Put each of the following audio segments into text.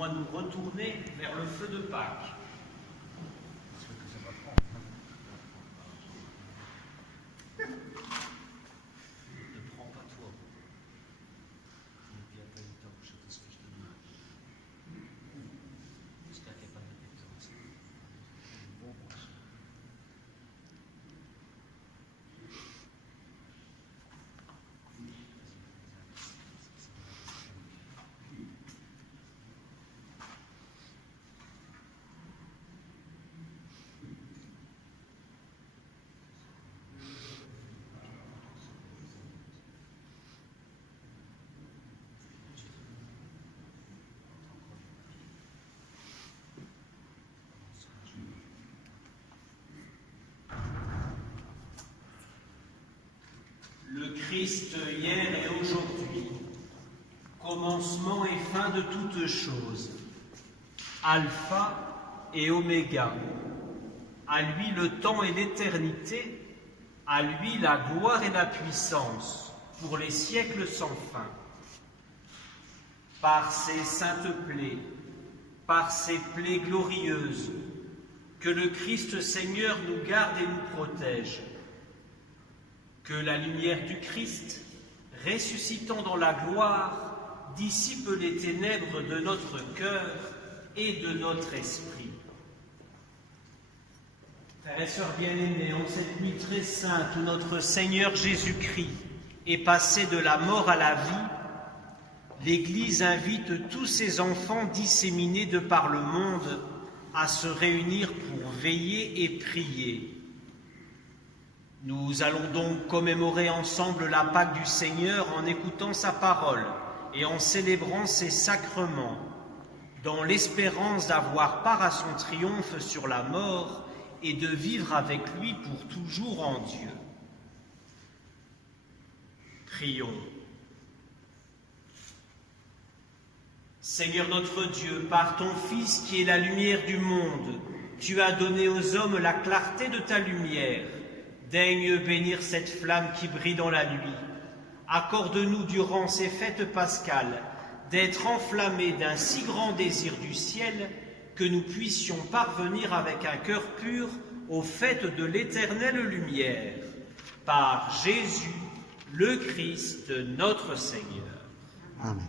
moins nous retourner vers le feu de Pâques. Le Christ hier et aujourd'hui, commencement et fin de toutes choses, Alpha et Oméga, à lui le temps et l'éternité, à lui la gloire et la puissance, pour les siècles sans fin. Par ses saintes plaies, par ses plaies glorieuses, que le Christ Seigneur nous garde et nous protège. Que la lumière du Christ, ressuscitant dans la gloire, dissipe les ténèbres de notre cœur et de notre esprit. Frères et sœurs bien-aimés, en cette nuit très sainte où notre Seigneur Jésus-Christ est passé de la mort à la vie, l'Église invite tous ses enfants disséminés de par le monde à se réunir pour veiller et prier. Nous allons donc commémorer ensemble la Pâque du Seigneur en écoutant sa parole et en célébrant ses sacrements, dans l'espérance d'avoir part à son triomphe sur la mort et de vivre avec lui pour toujours en Dieu. Prions. Seigneur notre Dieu, par ton Fils qui est la lumière du monde, tu as donné aux hommes la clarté de ta lumière. Daigne bénir cette flamme qui brille dans la nuit. Accorde-nous durant ces fêtes pascales d'être enflammés d'un si grand désir du ciel que nous puissions parvenir avec un cœur pur aux fêtes de l'éternelle lumière. Par Jésus, le Christ, notre Seigneur. Amen.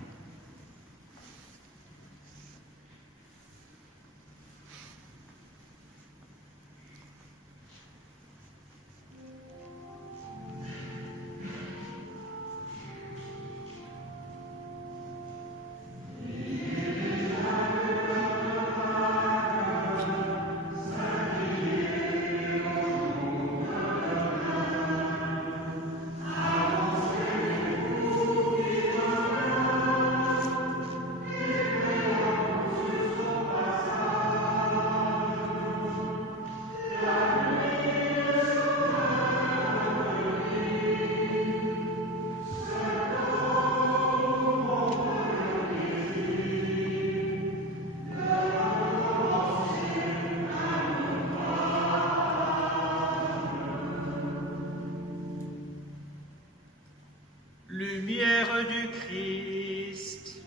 Lumière du Christ.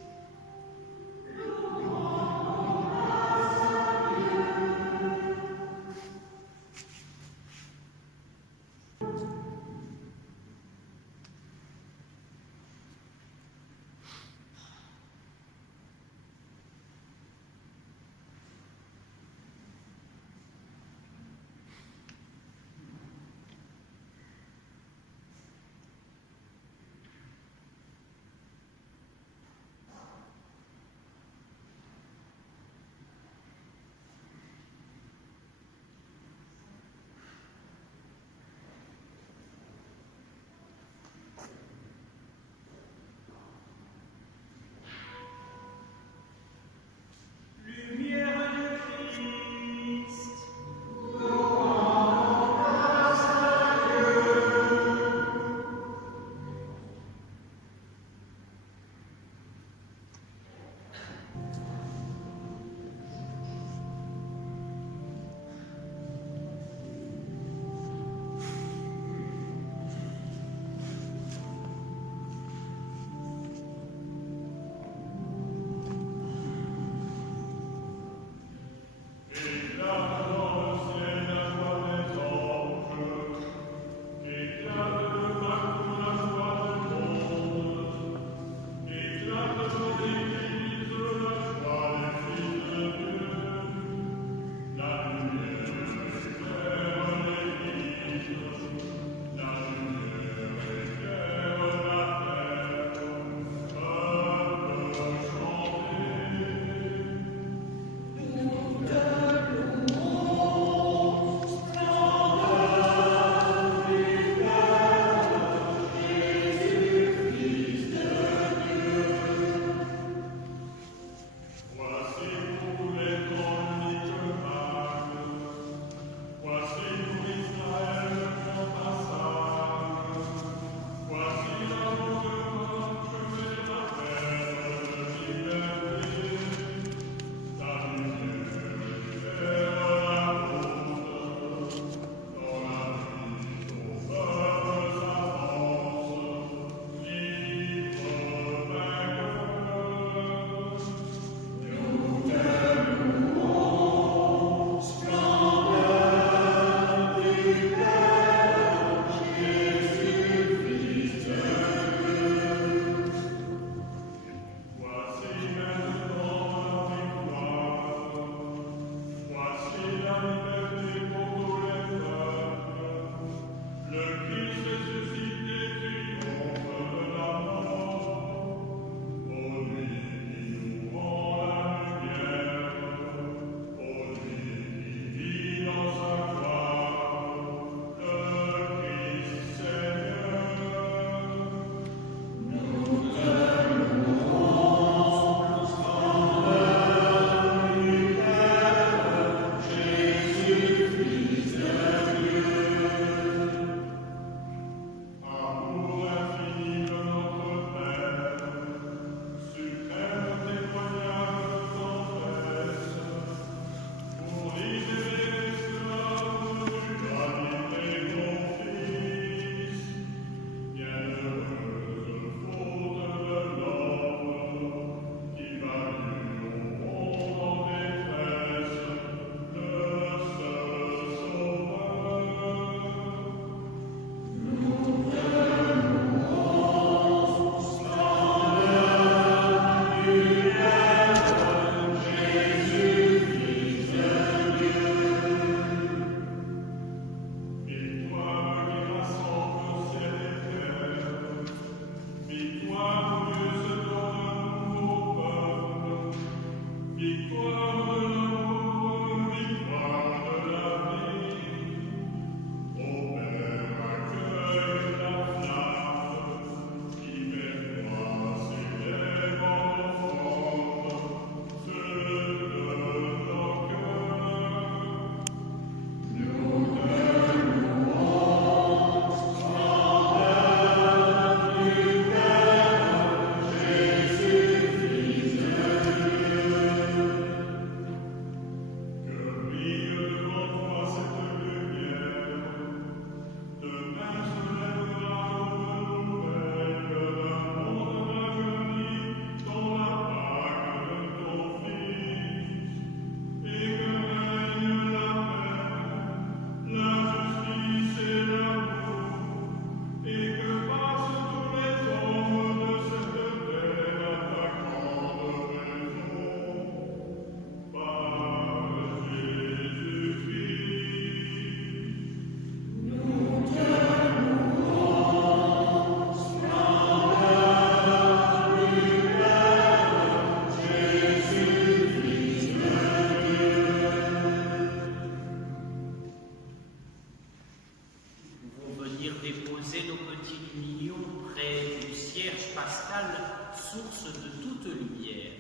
Source de toute lumière.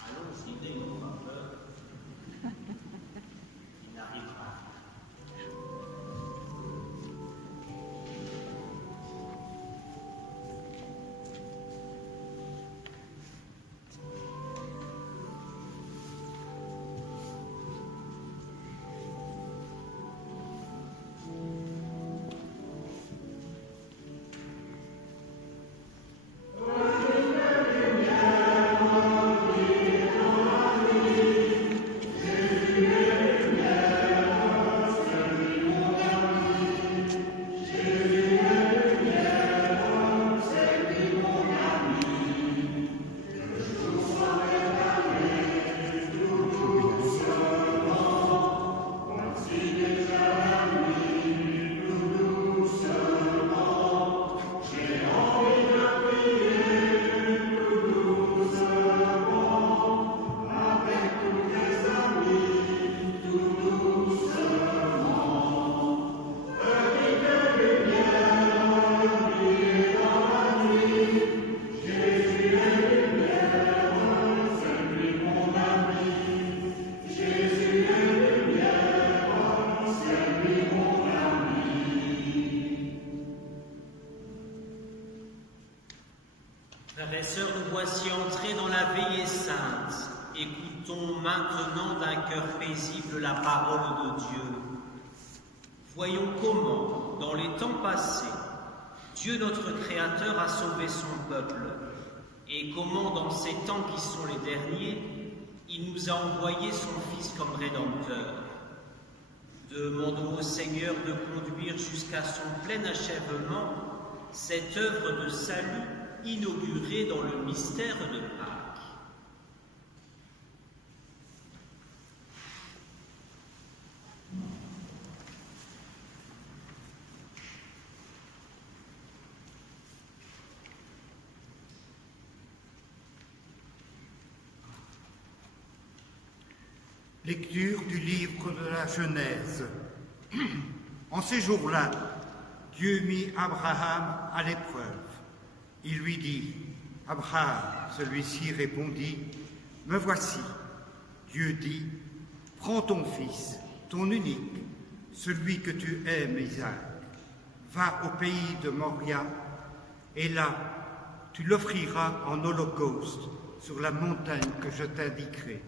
Allons-y, n'ayons pas peur. Il n'arrivera. Frères et sœurs, nous voici entrés dans la veillée sainte. Écoutons maintenant d'un cœur paisible la parole de Dieu. Voyons comment, dans les temps passés, Dieu notre Créateur a sauvé son peuple, et comment, dans ces temps qui sont les derniers, il nous a envoyé son Fils comme Rédempteur. Demandons au Seigneur de conduire jusqu'à son plein achèvement cette œuvre de salut inaugurée dans le mystère de Pâques. Lecture du livre de la Genèse. En ces jours-là, Dieu mit Abraham à l'épreuve. Il lui dit, « Abraham », celui-ci répondit, « Me voici. » Dieu dit, « Prends ton fils, ton unique, celui que tu aimes, Isaac. Va au pays de Moria, et là, tu l'offriras en holocauste sur la montagne que je t'indiquerai. »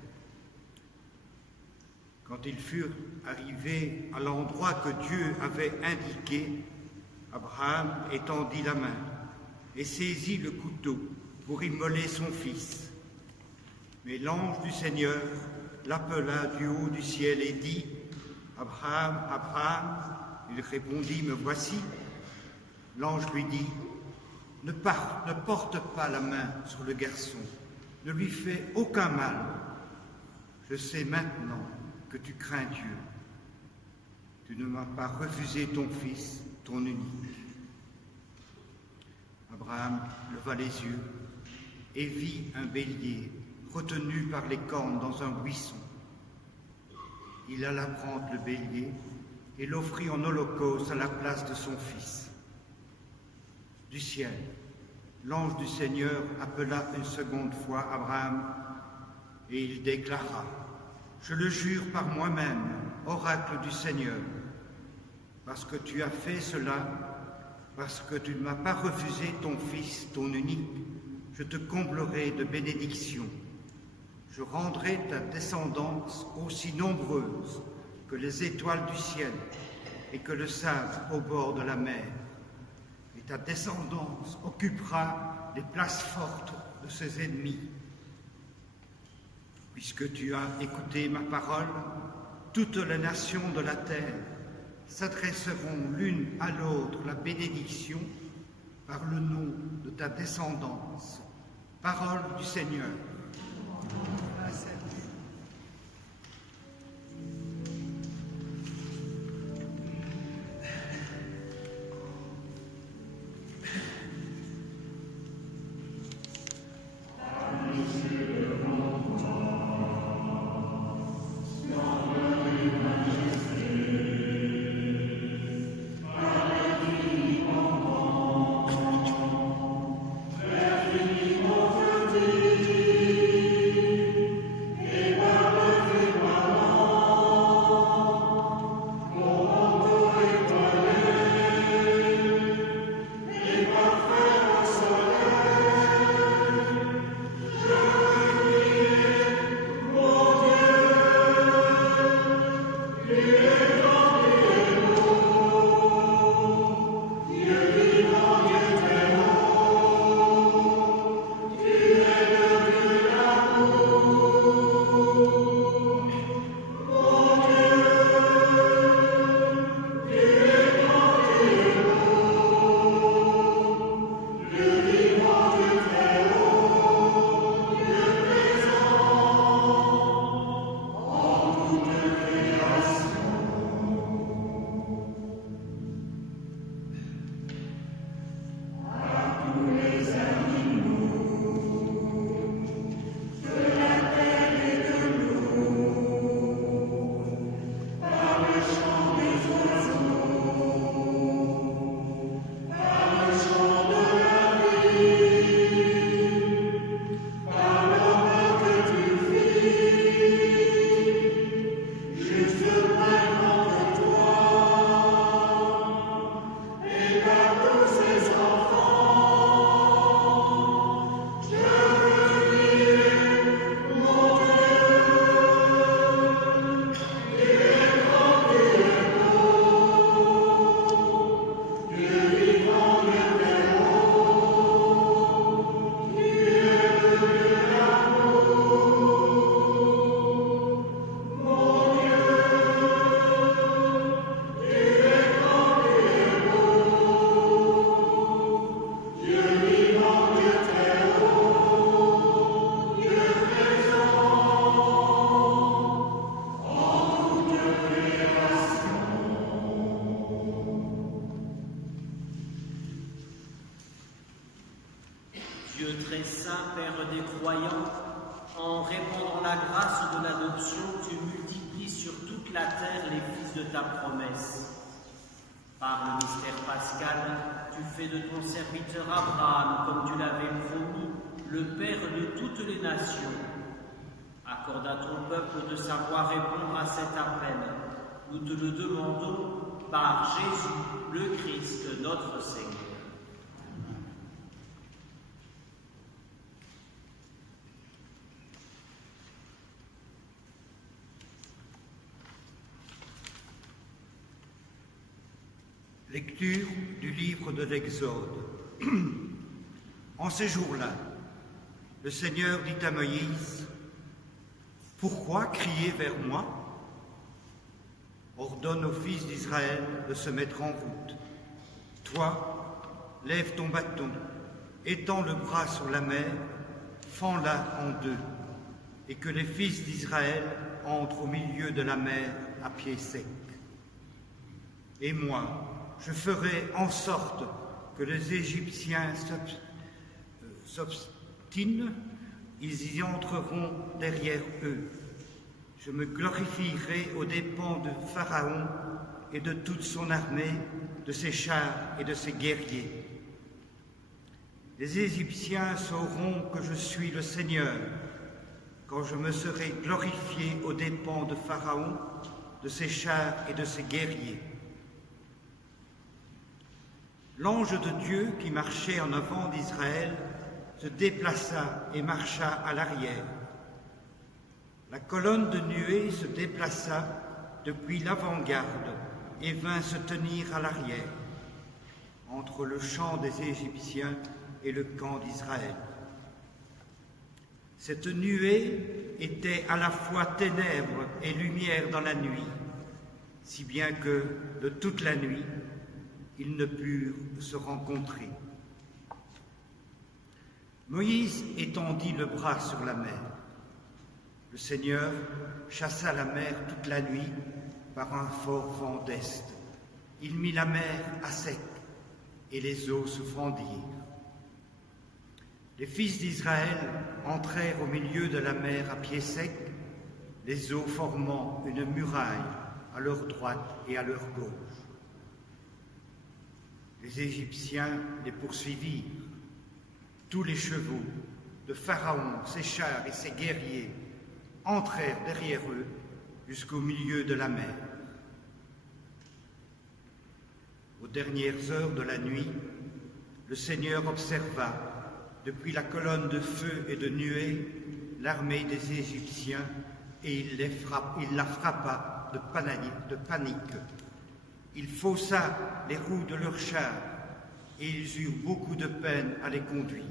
Quand ils furent arrivés à l'endroit que Dieu avait indiqué, Abraham étendit la main et saisit le couteau pour immoler son fils. Mais l'ange du Seigneur l'appela du haut du ciel et dit, « Abraham, Abraham !» Il répondit, « Me voici. » L'ange lui dit, « Ne porte pas la main sur le garçon, ne lui fais aucun mal. Je sais maintenant que tu crains Dieu. tu ne m'as pas refusé ton fils, ton unique. Abraham leva les yeux et vit un bélier retenu par les cornes dans un buisson. Il alla prendre le bélier et l'offrit en holocauste à la place de son fils. Du ciel, l'ange du Seigneur appela une seconde fois Abraham et il déclara: « Je le jure par moi-même, oracle du Seigneur, parce que tu as fait cela, parce que tu ne m'as pas refusé ton fils, ton unique, je te comblerai de bénédictions. Je rendrai ta descendance aussi nombreuse que les étoiles du ciel et que le sable au bord de la mer. Et ta descendance occupera les places fortes de ses ennemis. Puisque tu as écouté ma parole, toutes les nations de la terre s'adresseront l'une à l'autre la bénédiction par le nom de ta descendance. Parole du Seigneur. Dieu très saint, Père des croyants, en répandant la grâce de l'adoption, tu multiplies sur toute la terre les fils de ta promesse. Par le mystère pascal, tu fais de ton serviteur Abraham, comme tu l'avais promis, le Père de toutes les nations. Accorde à ton peuple de savoir répondre à cet appel. Nous te le demandons par Jésus, le Christ, notre Seigneur. Lecture du livre de l'Exode. En ces jours-là, le Seigneur dit à Moïse: « Pourquoi crier vers moi? Ordonne aux fils d'Israël de se mettre en route. Toi, lève ton bâton, étends le bras sur la mer, fends-la en deux, et que les fils d'Israël entrent au milieu de la mer à pied sec. » Et moi, je ferai en sorte que les Égyptiens s'obstinent, ils y entreront derrière eux. Je me glorifierai aux dépens de Pharaon et de toute son armée, de ses chars et de ses guerriers. Les Égyptiens sauront que je suis le Seigneur, quand je me serai glorifié aux dépens de Pharaon, de ses chars et de ses guerriers. L'ange de Dieu qui marchait en avant d'Israël se déplaça et marcha à l'arrière. La colonne de nuée se déplaça depuis l'avant-garde et vint se tenir à l'arrière, entre le champ des Égyptiens et le camp d'Israël. Cette nuée était à la fois ténèbres et lumière dans la nuit, si bien que, de toute la nuit, ils ne purent se rencontrer. Moïse étendit le bras sur la mer. Le Seigneur chassa la mer toute la nuit par un fort vent d'est. Il mit la mer à sec et les eaux se fendirent. Les fils d'Israël entrèrent au milieu de la mer à pied sec, les eaux formant une muraille à leur droite et à leur gauche. Les Égyptiens les poursuivirent. Tous les chevaux de Pharaon, ses chars et ses guerriers entrèrent derrière eux jusqu'au milieu de la mer. Aux dernières heures de la nuit, le Seigneur observa, depuis la colonne de feu et de nuée, l'armée des Égyptiens et il la frappa de panique. Il faussa les roues de leurs chars et ils eurent beaucoup de peine à les conduire.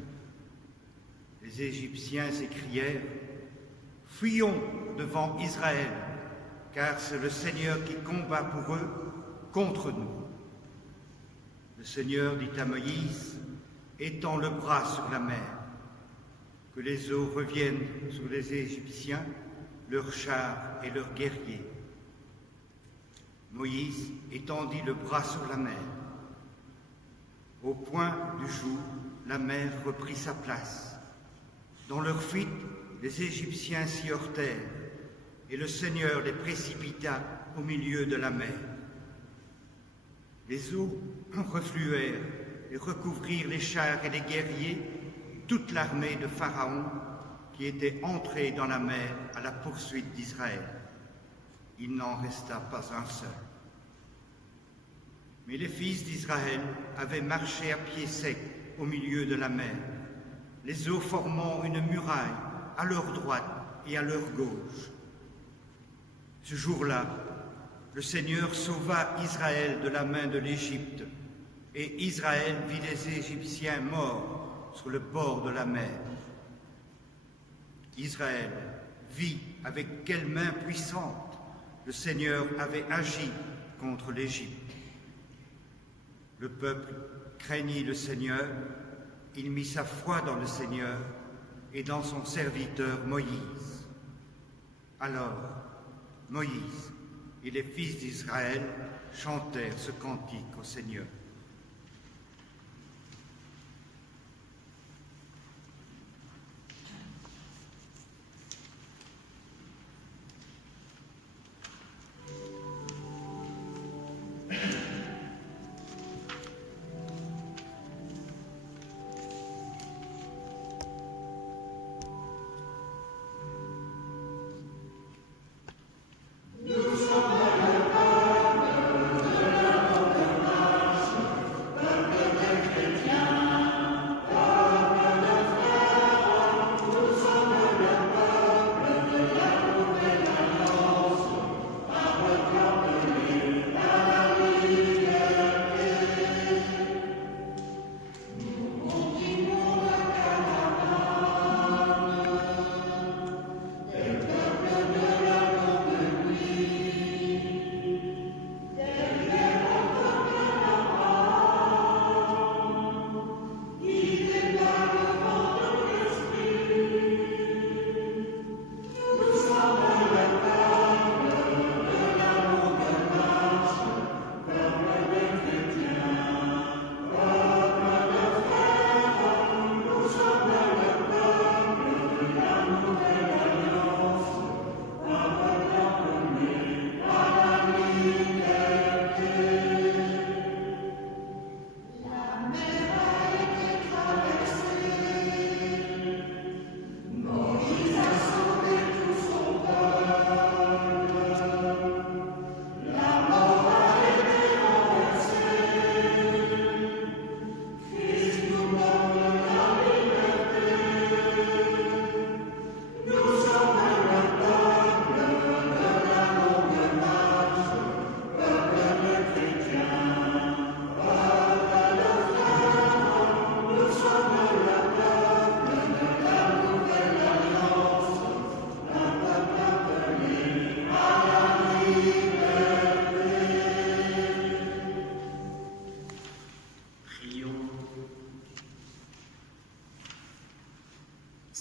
Les Égyptiens s'écrièrent « Fuyons devant Israël, car c'est le Seigneur qui combat pour eux contre nous. » Le Seigneur dit à Moïse « Étends le bras sur la mer, que les eaux reviennent sur les Égyptiens, leurs chars et leurs guerriers. » Moïse étendit le bras sur la mer. Au point du jour, la mer reprit sa place. Dans leur fuite, les Égyptiens s'y heurtèrent, et le Seigneur les précipita au milieu de la mer. Les eaux refluèrent et recouvrirent les chars et les guerriers, toute l'armée de Pharaon qui était entrée dans la mer à la poursuite d'Israël. Il n'en resta pas un seul. Mais les fils d'Israël avaient marché à pied sec au milieu de la mer, les eaux formant une muraille à leur droite et à leur gauche. Ce jour-là, le Seigneur sauva Israël de la main de l'Égypte, et Israël vit les Égyptiens morts sur le bord de la mer. Israël vit avec quelle main puissante le Seigneur avait agi contre l'Égypte. Le peuple craignit le Seigneur, il mit sa foi dans le Seigneur et dans son serviteur Moïse. Alors, Moïse et les fils d'Israël chantèrent ce cantique au Seigneur. Nous sommes le peuple de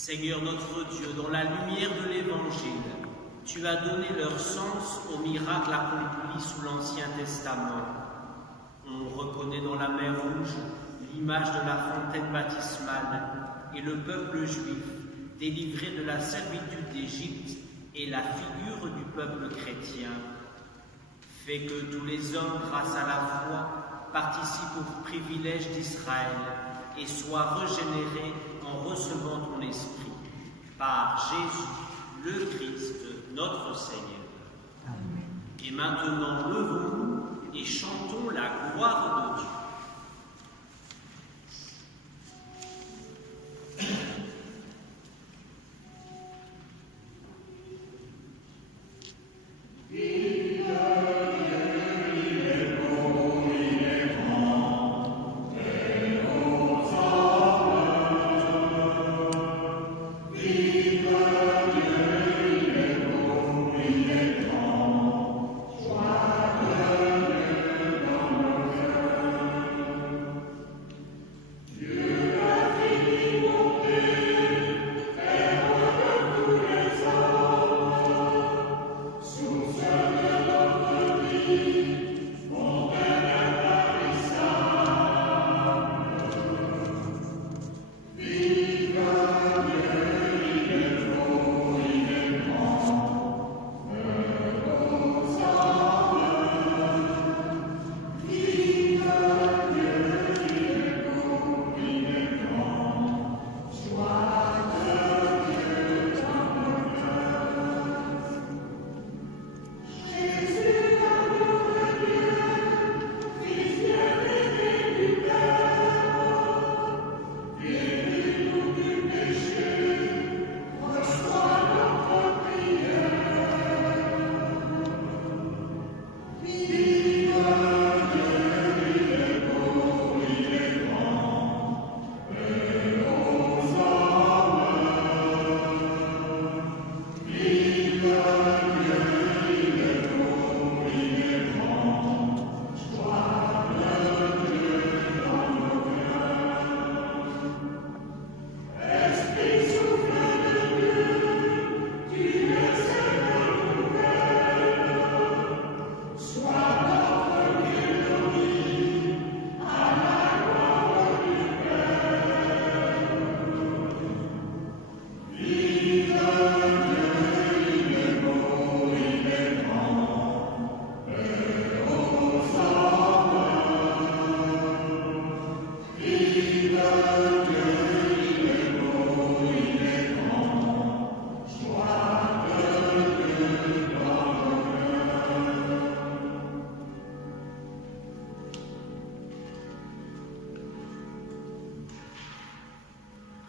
Seigneur notre Dieu, dans la lumière de l'Évangile, tu as donné leur sens aux miracles accomplis sous l'Ancien Testament. On reconnaît dans la mer Rouge l'image de la fontaine baptismale et le peuple juif délivré de la servitude d'Égypte et la figure du peuple chrétien. Fais que tous les hommes, grâce à la foi, participent au privilège d'Israël et soient régénérés en recevant ton esprit. Par Jésus, le Christ, notre Seigneur. Amen. Et maintenant, levons-nous et chantons la gloire de Dieu.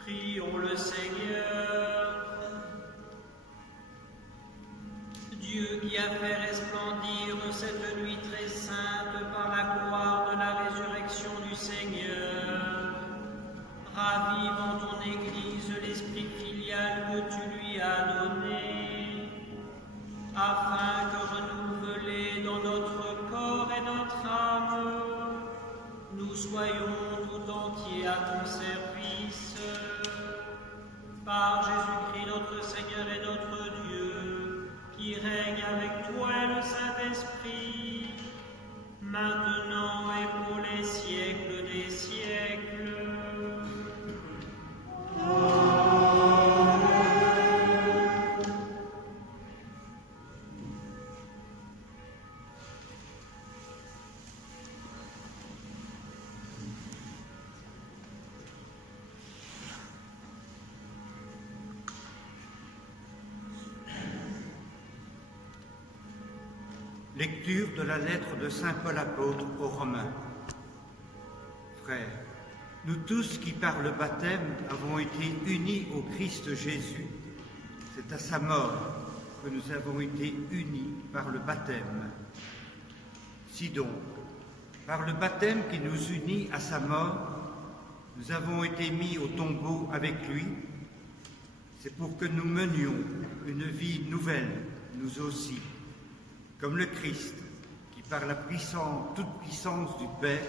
Prions le Seigneur. Dieu qui a fait resplendir cette nuit très sainte par la gloire de la résurrection du Seigneur, ravive en ton Église l'esprit filial que tu lui as donné, afin que renouvelés dans notre corps et notre âme, nous soyons tout entiers à ton service. Par Jésus-Christ notre Seigneur et notre Dieu, qui règne avec toi et le Saint-Esprit, maintenant et pour les siècles des siècles. Amen. Lecture de la lettre de saint Paul apôtre aux Romains. Frères, nous tous qui par le baptême avons été unis au Christ Jésus, c'est à sa mort que nous avons été unis par le baptême. Si donc, par le baptême qui nous unit à sa mort, nous avons été mis au tombeau avec lui, c'est pour que nous menions une vie nouvelle, nous aussi, comme le Christ, qui par la toute puissance du Père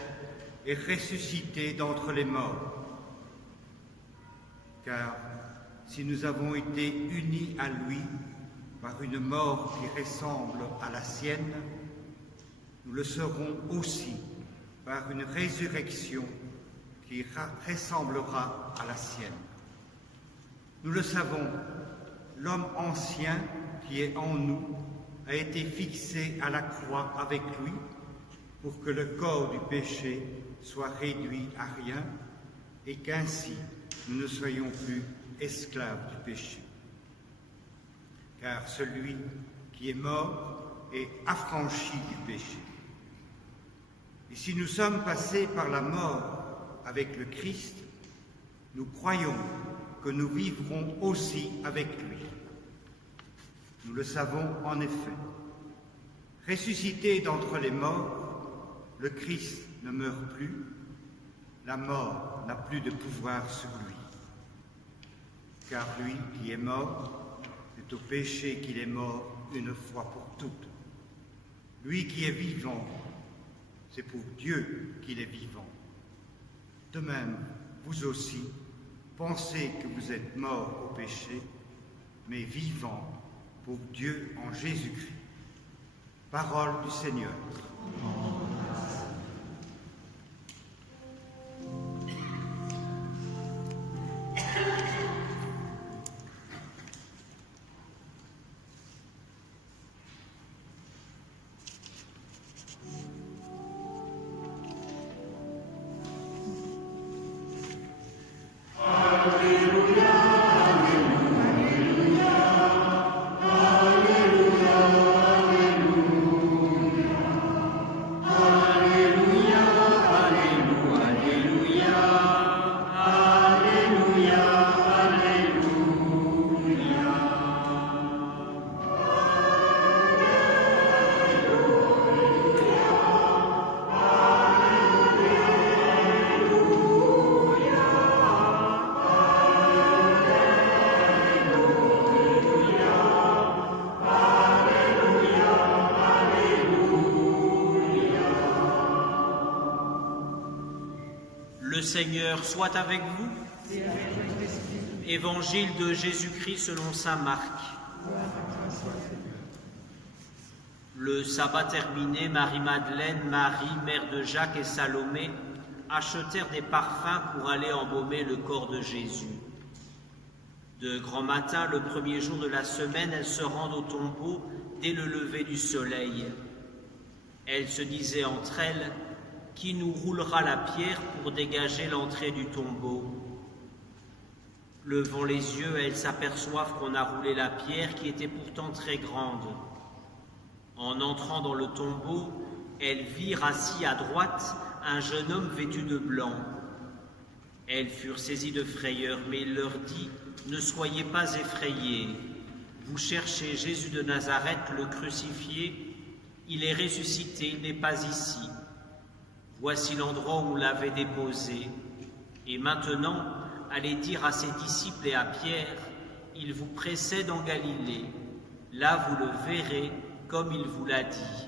est ressuscité d'entre les morts. Car si nous avons été unis à lui par une mort qui ressemble à la sienne, nous le serons aussi par une résurrection qui ressemblera à la sienne. Nous le savons, l'homme ancien qui est en nous a été fixé à la croix avec lui pour que le corps du péché soit réduit à rien et qu'ainsi nous ne soyons plus esclaves du péché. Car celui qui est mort est affranchi du péché. Et si nous sommes passés par la mort avec le Christ, nous croyons que nous vivrons aussi avec lui. Nous le savons en effet. Ressuscité d'entre les morts, le Christ ne meurt plus, la mort n'a plus de pouvoir sur lui. Car lui qui est mort, c'est au péché qu'il est mort une fois pour toutes. Lui qui est vivant, c'est pour Dieu qu'il est vivant. De même, vous aussi, pensez que vous êtes morts au péché, mais vivants pour Dieu en Jésus-Christ. Parole du Seigneur. Le Seigneur soit avec vous. Évangile de Jésus-Christ selon saint Marc. Le sabbat terminé, Marie-Madeleine, Marie, mère de Jacques et Salomé, achetèrent des parfums pour aller embaumer le corps de Jésus. De grand matin, le premier jour de la semaine, elles se rendent au tombeau dès le lever du soleil. Elles se disaient entre elles: qui nous roulera la pierre pour dégager l'entrée du tombeau? Levant les yeux, elles s'aperçoivent qu'on a roulé la pierre qui était pourtant très grande. En entrant dans le tombeau, elles virent assis à droite un jeune homme vêtu de blanc. Elles furent saisies de frayeur, mais il leur dit: ne soyez pas effrayés. Vous cherchez Jésus de Nazareth, le crucifié. Il est ressuscité, il n'est pas ici. Voici l'endroit où on l'avait déposé. Et maintenant, allez dire à ses disciples et à Pierre: il vous précède en Galilée. Là, vous le verrez comme il vous l'a dit.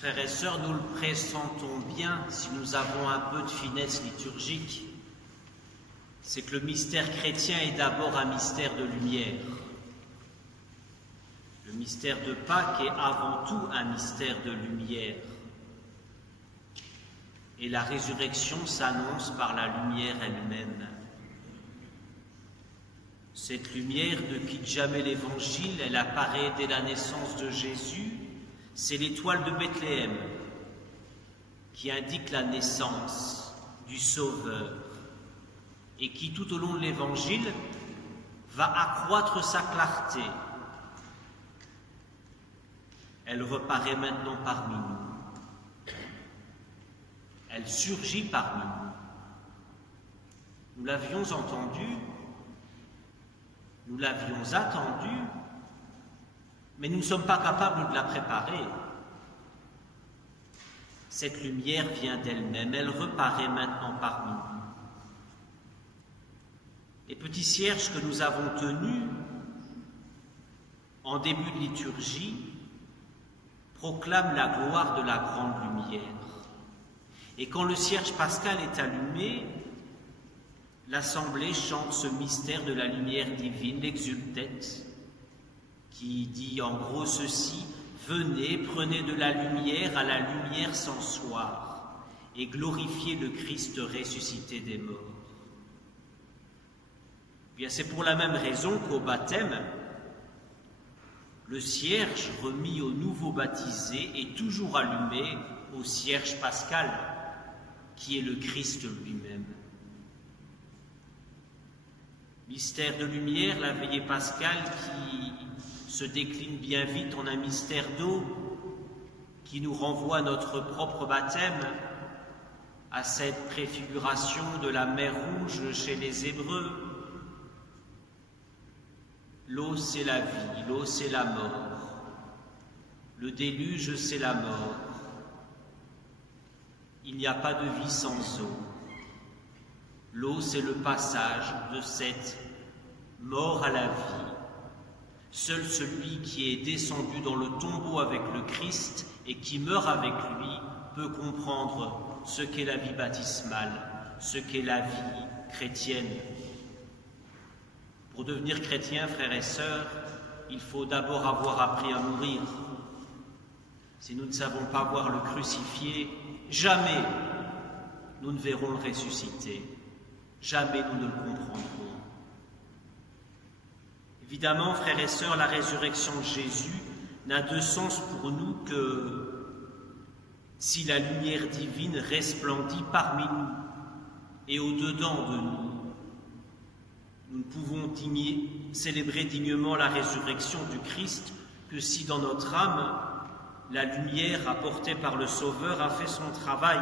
Frères et sœurs, nous le pressentons bien si nous avons un peu de finesse liturgique, c'est que le mystère chrétien est d'abord un mystère de lumière. Le mystère de Pâques est avant tout un mystère de lumière. Et la résurrection s'annonce par la lumière elle-même. Cette lumière ne quitte jamais l'Évangile, elle apparaît dès la naissance de Jésus. C'est l'étoile de Bethléem qui indique la naissance du Sauveur et qui, tout au long de l'Évangile, va accroître sa clarté. Elle reparaît maintenant parmi nous. Elle surgit parmi nous. Nous l'avions entendue, nous l'avions attendue, mais nous ne sommes pas capables de la préparer. Cette lumière vient d'elle-même, elle reparaît maintenant parmi nous. Les petits cierges que nous avons tenus en début de liturgie proclament la gloire de la grande lumière. Et quand le cierge pascal est allumé, l'Assemblée chante ce mystère de la lumière divine, l'exultet, qui dit en gros ceci: venez, prenez de la lumière à la lumière sans soir, et glorifiez le Christ ressuscité des morts. Bien, c'est pour la même raison qu'au baptême, le cierge remis au nouveau baptisé est toujours allumé au cierge pascal, qui est le Christ lui-même. Mystère de lumière, la veillée pascale qui se décline bien vite en un mystère d'eau, qui nous renvoie à notre propre baptême, à cette préfiguration de la mer Rouge chez les Hébreux. L'eau, c'est la vie, l'eau, c'est la mort. Le déluge, c'est la mort. Il n'y a pas de vie sans eau. L'eau, c'est le passage de cette mort à la vie. Seul celui qui est descendu dans le tombeau avec le Christ et qui meurt avec lui peut comprendre ce qu'est la vie baptismale, ce qu'est la vie chrétienne. Pour devenir chrétien, frères et sœurs, il faut d'abord avoir appris à mourir. Si nous ne savons pas voir le crucifié, jamais nous ne verrons le ressuscité. Jamais nous ne le comprendrons. Évidemment, frères et sœurs, la résurrection de Jésus n'a de sens pour nous que si la lumière divine resplendit parmi nous et au-dedans de nous. Nous ne pouvons célébrer dignement la résurrection du Christ que si dans notre âme, la lumière apportée par le Sauveur a fait son travail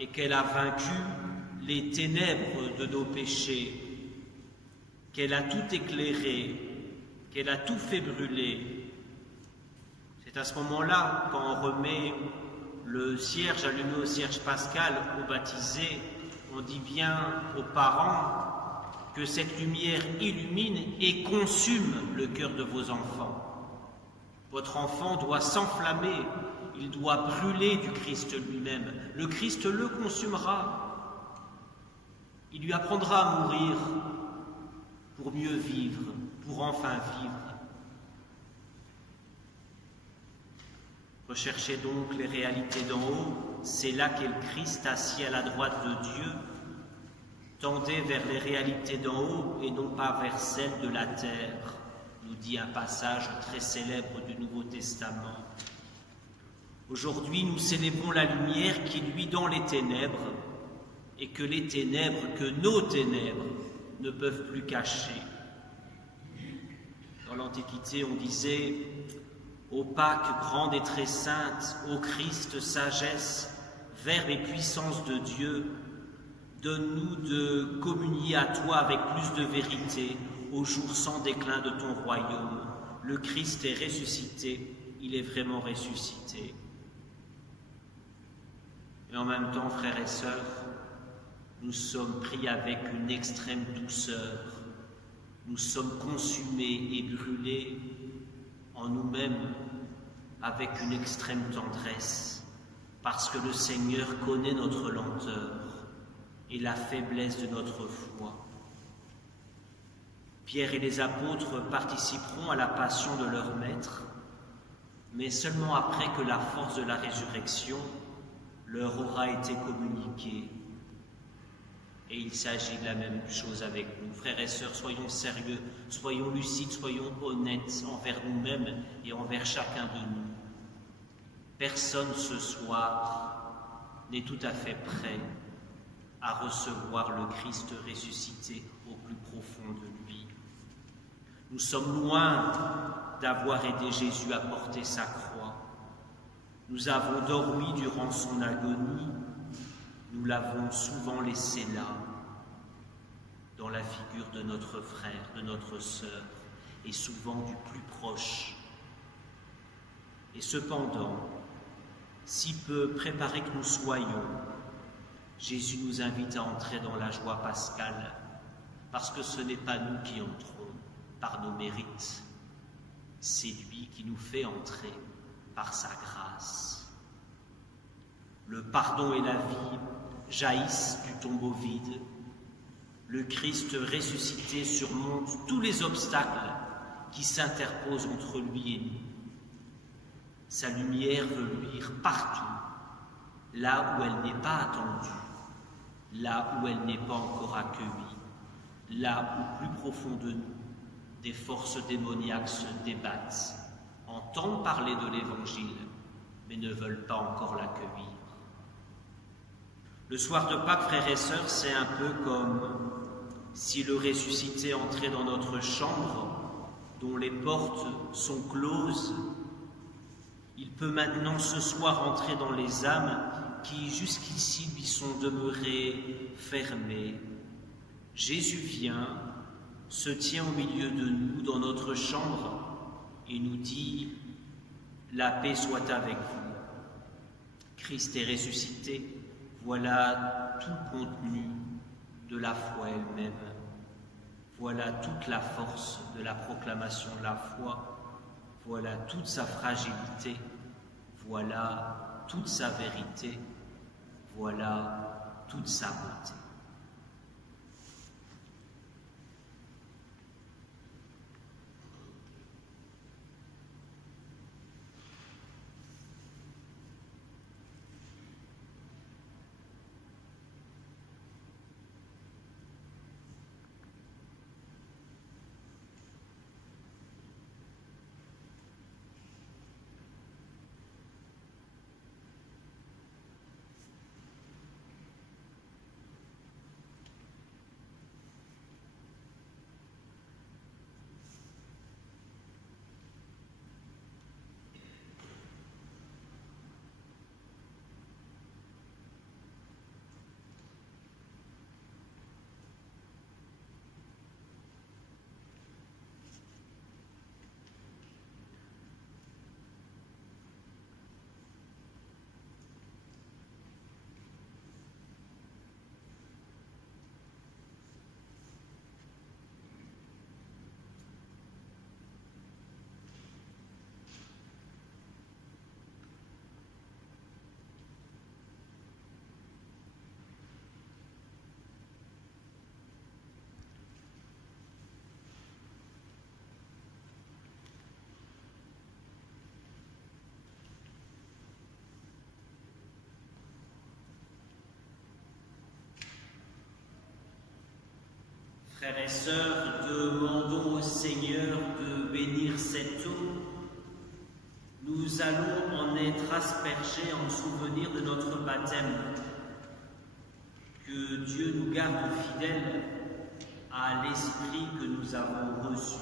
et qu'elle a vaincu les ténèbres de nos péchés, qu'elle a tout éclairé, qu'elle a tout fait brûler. C'est à ce moment-là, quand on remet le cierge allumé au cierge pascal aux baptisés, on dit bien aux parents que cette lumière illumine et consume le cœur de vos enfants. Votre enfant doit s'enflammer, il doit brûler du Christ lui-même. Le Christ le consumera. Il lui apprendra à mourir pour mieux vivre, pour enfin vivre. Recherchez donc les réalités d'en haut, c'est là qu'est le Christ assis à la droite de Dieu. Tendez vers les réalités d'en haut et non pas vers celles de la terre, nous dit un passage très célèbre du Nouveau Testament. Aujourd'hui, nous célébrons la lumière qui luit dans les ténèbres et que les ténèbres, que nos ténèbres, ne peuvent plus cacher. Dans l'Antiquité, on disait « Ô Pâques grande et très sainte, ô Christ sagesse, Verbe et puissance de Dieu, donne-nous de communier à toi avec plus de vérité au jour sans déclin de ton royaume. Le Christ est ressuscité, il est vraiment ressuscité. » Et en même temps, frères et sœurs, nous sommes pris avec une extrême douceur. Nous sommes consumés et brûlés en nous-mêmes avec une extrême tendresse, parce que le Seigneur connaît notre lenteur et la faiblesse de notre foi. Pierre et les apôtres participeront à la passion de leur Maître, mais seulement après que la force de la résurrection leur aura été communiquée. Et il s'agit de la même chose avec nous. Frères et sœurs, soyons sérieux, soyons lucides, soyons honnêtes envers nous-mêmes et envers chacun de nous. Personne ce soir n'est tout à fait prêt à recevoir le Christ ressuscité au plus profond de lui. Nous sommes loin d'avoir aidé Jésus à porter sa croix. Nous avons dormi durant son agonie. Nous l'avons souvent laissé là, dans la figure de notre frère, de notre sœur, et souvent du plus proche. Et cependant, si peu préparés que nous soyons, Jésus nous invite à entrer dans la joie pascale, parce que ce n'est pas nous qui entrons par nos mérites, c'est lui qui nous fait entrer par sa grâce. Le pardon et la vie jaillissent du tombeau vide. Le Christ ressuscité surmonte tous les obstacles qui s'interposent entre lui et nous. Sa lumière veut luire partout, là où elle n'est pas attendue, là où elle n'est pas encore accueillie, là où plus profond de nous, des forces démoniaques se débattent, entendent parler de l'Évangile, mais ne veulent pas encore l'accueillir. Le soir de Pâques, frères et sœurs, c'est un peu comme si le ressuscité entrait dans notre chambre, dont les portes sont closes. Il peut maintenant ce soir entrer dans les âmes qui jusqu'ici lui sont demeurées fermées. Jésus vient, se tient au milieu de nous dans notre chambre et nous dit « La paix soit avec vous ». Christ est ressuscité. Voilà tout le contenu de la foi elle-même. Voilà toute la force de la proclamation de la foi. Voilà toute sa fragilité. Voilà toute sa vérité. Voilà toute sa beauté. Frères et sœurs, demandons au Seigneur de bénir cette eau. Nous allons en être aspergés en souvenir de notre baptême. Que Dieu nous garde fidèles à l'Esprit que nous avons reçu.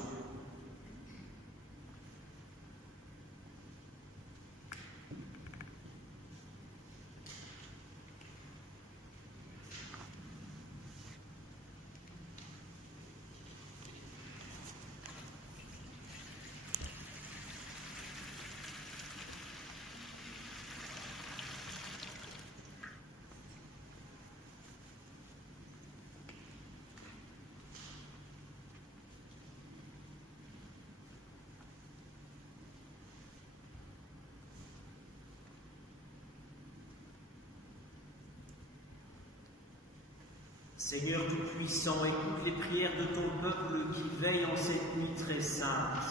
Seigneur Tout-Puissant, écoute les prières de ton peuple qui veille en cette nuit très sainte.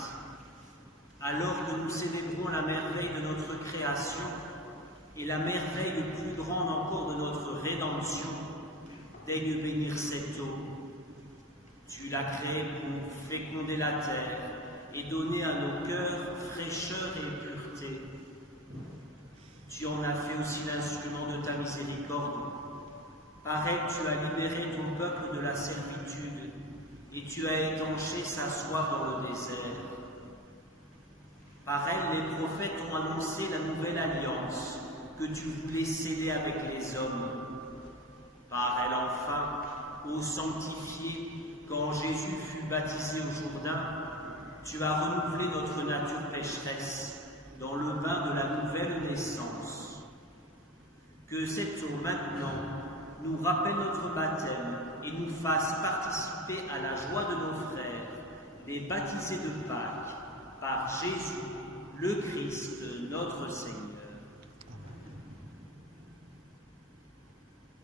Alors que nous célébrons la merveille de notre création et la merveille plus grande encore de notre rédemption, daigne bénir cette eau. Tu l'as créée pour féconder la terre et donner à nos cœurs fraîcheur et pureté. Tu en as fait aussi l'instrument de ta miséricorde. Par elle, tu as libéré ton peuple de la servitude et tu as étanché sa soif dans le désert. Par elle, les prophètes ont annoncé la nouvelle alliance que tu voulais sceller avec les hommes. Par elle, enfin, ô sanctifié, quand Jésus fut baptisé au Jourdain, tu as renouvelé notre nature pécheresse dans le bain de la nouvelle naissance. Que cette eau maintenant nous rappelle notre baptême et nous fasse participer à la joie de nos frères, les baptisés de Pâques, par Jésus, le Christ, notre Seigneur.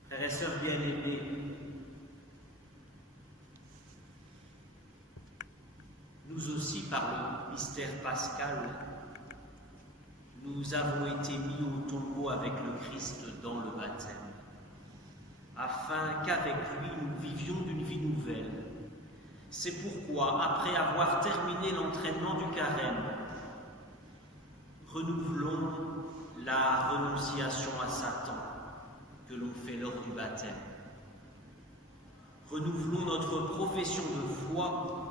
Frères et sœurs bien-aimés, nous aussi, par le mystère pascal, nous avons été mis au tombeau avec le Christ dans le baptême, afin qu'avec lui nous vivions d'une vie nouvelle. C'est pourquoi, après avoir terminé l'entraînement du carême, renouvelons la renonciation à Satan que l'on fait lors du baptême. Renouvelons notre profession de foi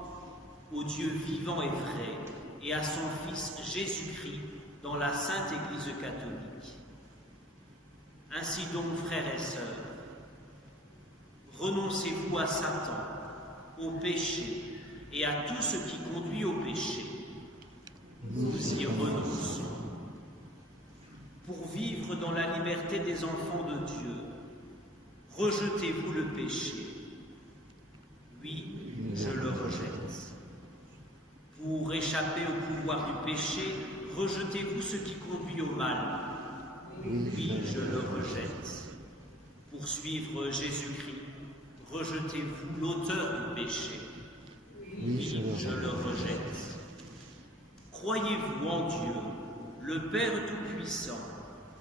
au Dieu vivant et vrai et à son Fils Jésus-Christ dans la Sainte Église catholique. Ainsi donc, frères et sœurs, renoncez-vous à Satan, au péché et à tout ce qui conduit au péché. Nous y renonçons. Pour vivre dans la liberté des enfants de Dieu, rejetez-vous le péché. Oui, je le rejette. Pour échapper au pouvoir du péché, rejetez-vous ce qui conduit au mal. Oui, je le rejette. Pour suivre Jésus-Christ, rejetez-vous l'auteur du péché. Oui, je le rejette. Croyez-vous en Dieu, le Père Tout-Puissant,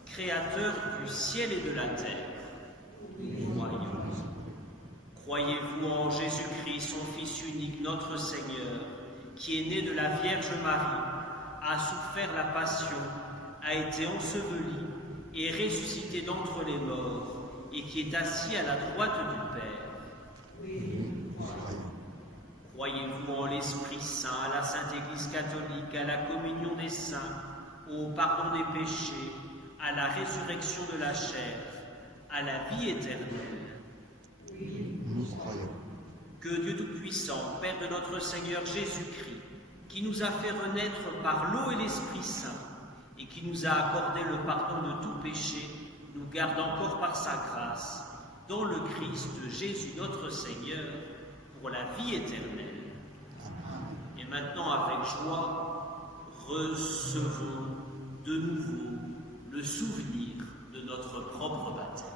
Créateur du ciel et de la terre? Croyons. Croyez-vous en Jésus-Christ, son Fils unique, notre Seigneur, qui est né de la Vierge Marie, a souffert la passion, a été enseveli et ressuscité d'entre les morts, et qui est assis à la droite du Père? Croyez-vous en l'Esprit Saint, à la Sainte Église catholique, à la communion des saints, au pardon des péchés, à la résurrection de la chair, à la vie éternelle? Oui, nous croyons. Que Dieu Tout-Puissant, Père de notre Seigneur Jésus-Christ, qui nous a fait renaître par l'eau et l'Esprit Saint, et qui nous a accordé le pardon de tout péché, nous garde encore par sa grâce, dans le Christ Jésus notre Seigneur, pour la vie éternelle. Et maintenant, avec joie, recevons de nouveau le souvenir de notre propre baptême.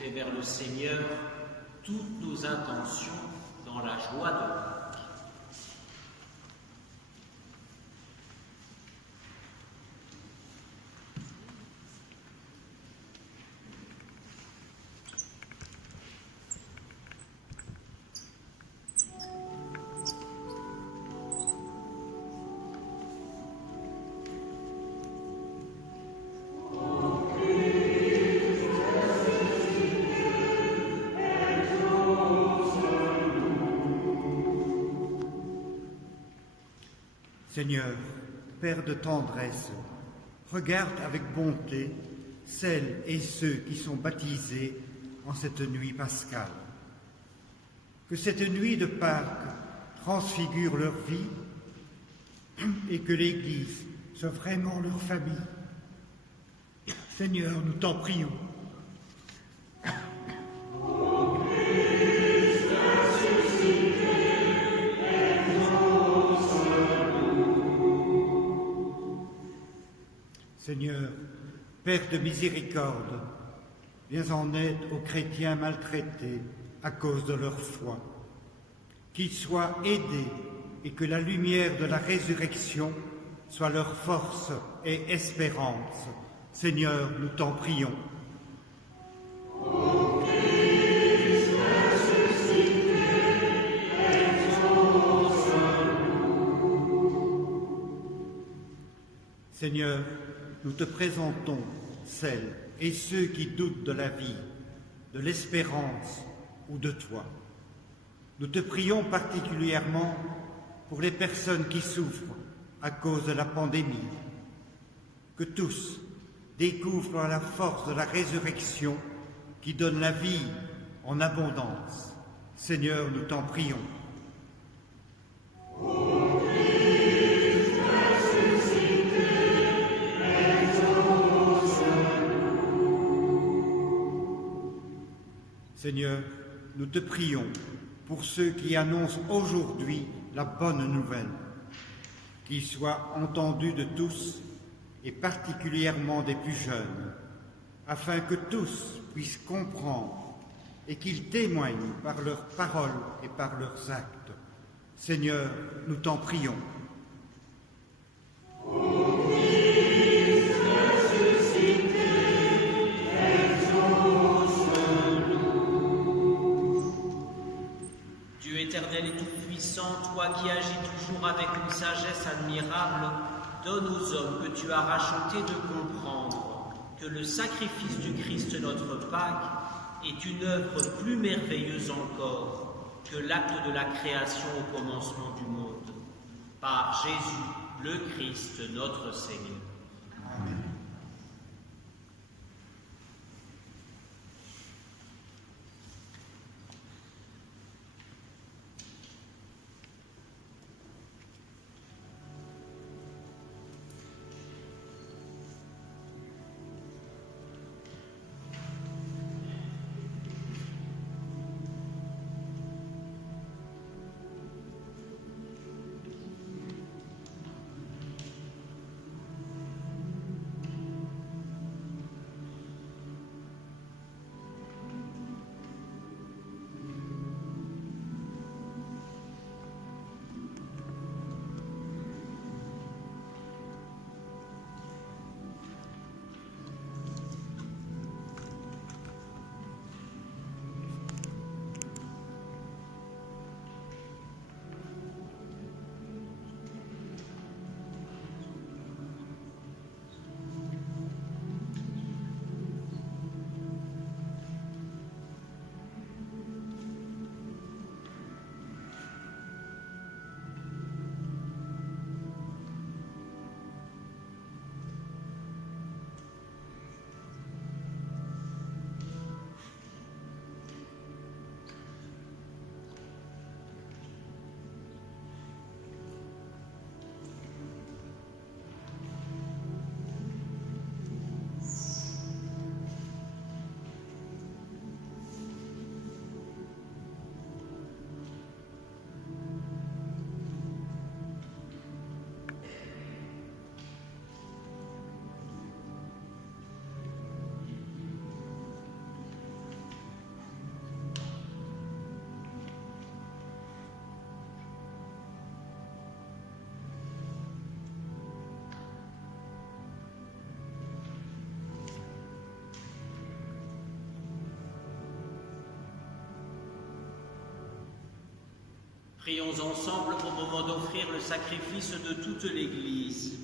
porter vers le Seigneur toutes nos intentions dans la joie de Pâques. Seigneur, Père de tendresse, regarde avec bonté celles et ceux qui sont baptisés en cette nuit pascale. Que cette nuit de Pâques transfigure leur vie et que l'Église soit vraiment leur famille. Seigneur, nous t'en prions. Seigneur, Père de miséricorde, viens en aide aux chrétiens maltraités à cause de leur foi. Qu'ils soient aidés et que la lumière de la résurrection soit leur force et espérance. Seigneur, nous t'en prions. Seigneur, nous te présentons celles et ceux qui doutent de la vie, de l'espérance ou de toi. Nous te prions particulièrement pour les personnes qui souffrent à cause de la pandémie. Que tous découvrent la force de la résurrection qui donne la vie en abondance. Seigneur, nous t'en prions. Seigneur, nous te prions pour ceux qui annoncent aujourd'hui la bonne nouvelle, qu'ils soient entendus de tous et particulièrement des plus jeunes, afin que tous puissent comprendre et qu'ils témoignent par leurs paroles et par leurs actes. Seigneur, nous t'en prions. Éternel et tout-puissant, toi qui agis toujours avec une sagesse admirable, donne aux hommes que tu as rachetés de comprendre que le sacrifice du Christ notre Pâques est une œuvre plus merveilleuse encore que l'acte de la création au commencement du monde. Par Jésus, le Christ notre Seigneur. Amen. Prions ensemble au moment d'offrir le sacrifice de toute l'Église.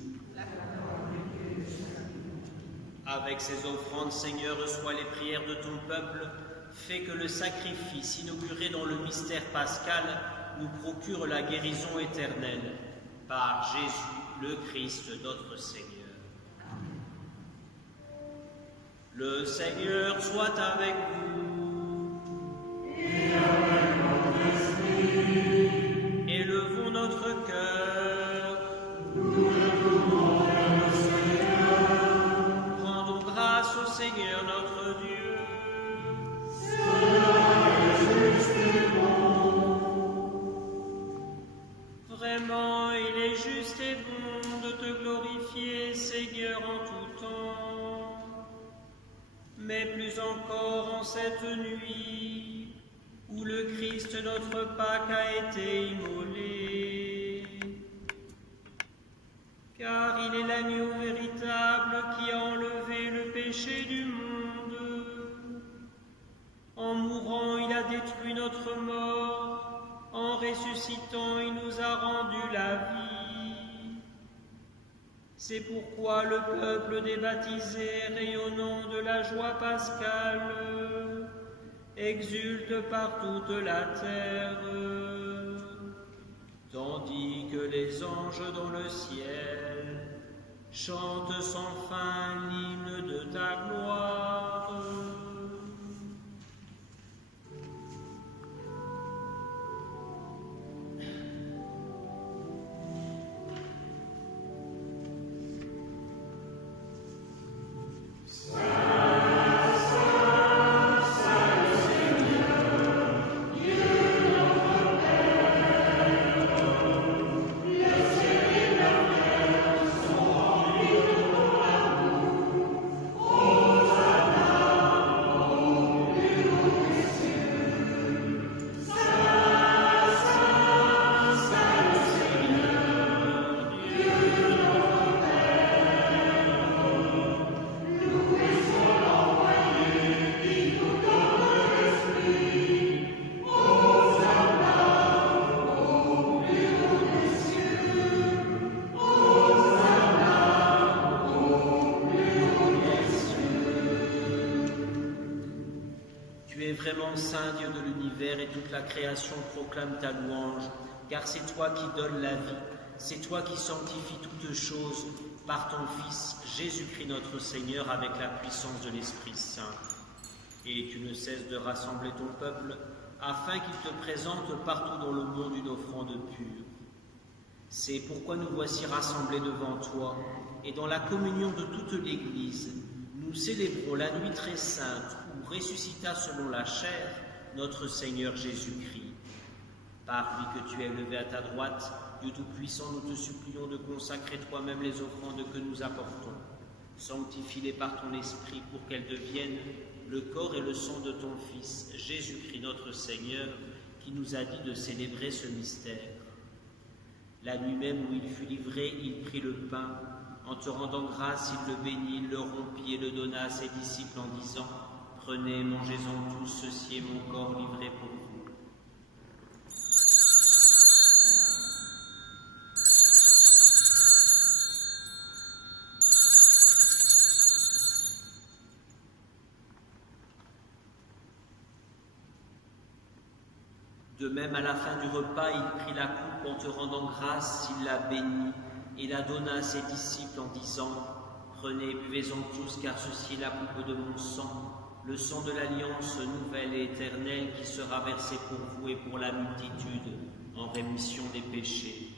Avec ces offrandes, Seigneur, reçois les prières de ton peuple. Fais que le sacrifice inauguré dans le mystère pascal nous procure la guérison éternelle. Par Jésus, le Christ, notre Seigneur. Le Seigneur soit avec vous. Et avec votre esprit. Élevons notre cœur. Nous le tournons vers le Seigneur. Rendons grâce au Seigneur notre Dieu. Cela est juste et bon. Vraiment, il est juste et bon de te glorifier, Seigneur, en tout temps. Mais plus encore en cette nuit où le Christ, notre Pâque, a été immolé. Car il est l'agneau véritable qui a enlevé le péché du monde. En mourant, il a détruit notre mort. En ressuscitant, il nous a rendu la vie. C'est pourquoi le peuple des baptisés, rayonnant de la joie pascale, exulte par toute la terre, tandis que les anges dans le ciel chantent sans fin l'hymne de ta gloire. Vraiment saint Dieu de l'univers, et toute la création proclame ta louange, car c'est toi qui donnes la vie, c'est toi qui sanctifies toutes choses par ton Fils, Jésus-Christ notre Seigneur, avec la puissance de l'Esprit Saint. Et tu ne cesses de rassembler ton peuple, afin qu'il te présente partout dans le monde une offrande pure. C'est pourquoi nous voici rassemblés devant toi, et dans la communion de toute l'Église, nous célébrons la nuit très sainte où ressuscita selon la chair notre Seigneur Jésus-Christ. Par lui que tu es élevé à ta droite, Dieu Tout-Puissant, nous te supplions de consacrer toi-même les offrandes que nous apportons. Sanctifie-les par ton Esprit pour qu'elles deviennent le corps et le sang de ton Fils, Jésus-Christ notre Seigneur, qui nous a dit de célébrer ce mystère. La nuit même où il fut livré, il prit le pain. En te rendant grâce, il le bénit, il le rompit et le donna à ses disciples en disant « Prenez, mangez-en tous, ceci est mon corps livré pour vous. » De même, à la fin du repas, il prit la coupe en te rendant grâce, il la bénit et la donna à ses disciples en disant « Prenez, buvez-en tous, car ceci est la coupe de mon sang, le sang de l'alliance nouvelle et éternelle qui sera versé pour vous et pour la multitude en rémission des péchés.